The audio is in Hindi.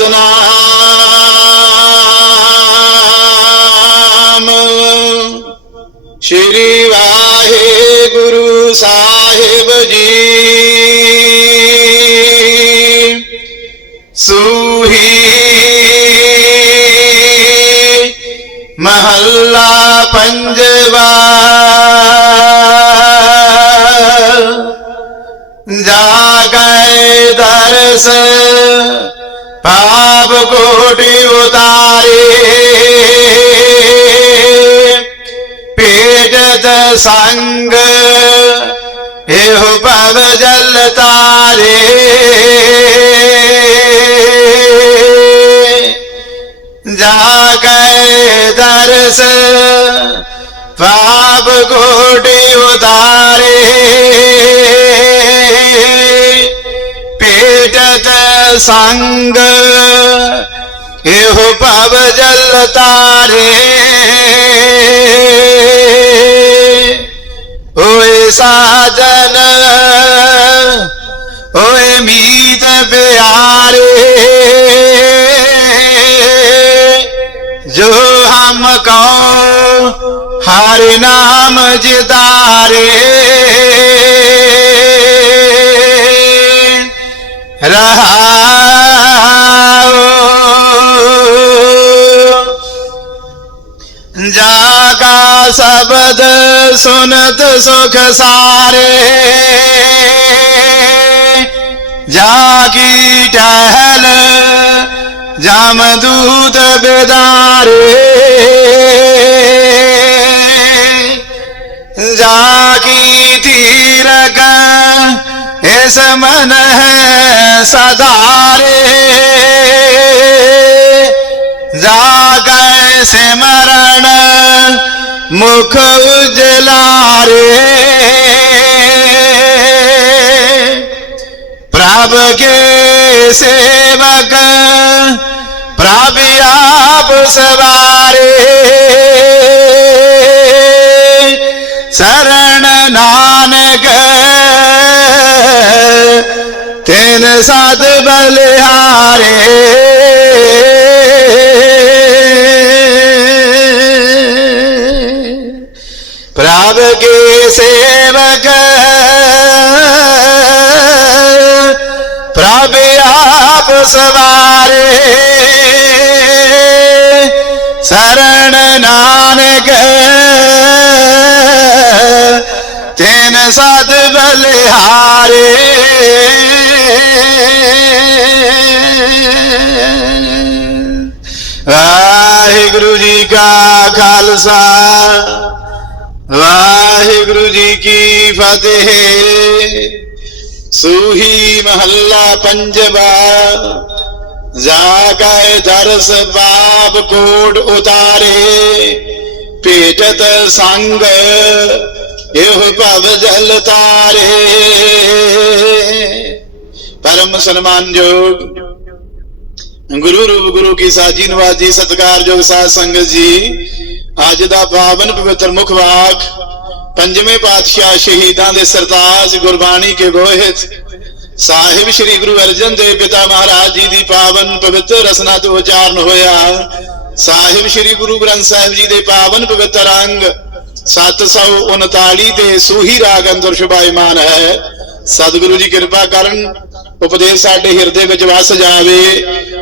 रचना। श्री वाहे गुरु साहेब जी। सूही महल्ला पंजवा कोटि उतारे। पेजत संग पव जल तारे। जाके दर्श पाप कोटि उतारे। पेटत संग हेहु पव जल तारे। ओए साजन, ओए मीत प्यारे। जो हम कौ हर नाम जिता सुनत सुख सारे। जाकी टहल जामदूत बेदारे। जाकी तीरक इस मन है सदारे। जाग सिमरण मुख उजला रे। प्रभ के सेवक प्रभ आप सवारे। शरण नानक तेन साध बलिहारे। ਪ੍ਰਭ ਸੇਵਕ। ਪ੍ਰਭ ਆਪ ਸਵਾਰੇ। ਸਰਣ ਨਾਨਕ। ਤਿਨ ਸਦ ਬਲਿਹਾਰੇ। ਵਾਹਿਗੁਰੂ ਜੀ ਕਾ ਖਾਲਸਾ। ਵਾਹਿਗੁਰੂ ਜੀ ਕੀ ਫਤਿਹ ਸੂਹੀ ਮਹੱਲਾ ਪੰਜਵਾ ਜਾਗੈ ਦਰਸ ਬਾਬ ਕੋਟ ਉਤਾਰੇ ਭੇਟਤ ਸੰਗ ਇਹੋ ਭਵ ਜਲ ਤਾਰੇ ਪਰਮ ਸਨਮਾਨਯੋਗ ਗੁਰੂ ਰੂਪ ਗੁਰੂ ਕੀ ਸਾਜੀ ਨਵਾਜੀ ਸਤਿਕਾਰਯੋਗ ਸਾਧ ਸੰਗਤ ਜੀ। ਅੱਜ ਦਾ ਪਾਵਨ ਪਵਿੱਤਰ ਮੁਖ ਵਾਕ, ਪੰਜਵੇਂ ਪਾਤਸ਼ਾਹ ਸ਼ਹੀਦਾਂ ਦੇ ਸਰਤਾਜ ਗੁਰਬਾਣੀ ਕੇ ਗੋਹਿਤ। ਸਾਹਿਬ ਸ੍ਰੀ ਗੁਰੂ ਅਰਜਨ ਦੇਵ ਪਿਤਾ ਮਹਾਰਾਜ ਜੀ ਦੀ ਪਾਵਨ ਪਵਿੱਤਰ ਰਸਨਾ ਤੋਂ ਉਚਾਰਨ ਹੋਇਆ। ਸਾਹਿਬ ਸ੍ਰੀ ਗੁਰੂ ਗ੍ਰੰਥ ਸਾਹਿਬ ਜੀ ਦੇ ਪਾਵਨ ਪਵਿੱਤਰ ਅੰਗ 739 ਤੇ ਸੂਹੀ ਰਾਗ ਅੰਦਰ ਸ਼ੁਭਾਇਮਾਨ ਹੈ। ਸਤਿਗੁਰੂ ਜੀ ਕਿਰਪਾ ਕਰਨ, ਉਪਦੇਸ਼ ਸਾਡੇ ਹਿਰਦੇ ਵਿੱਚ ਵਸ ਜਾਵੇ।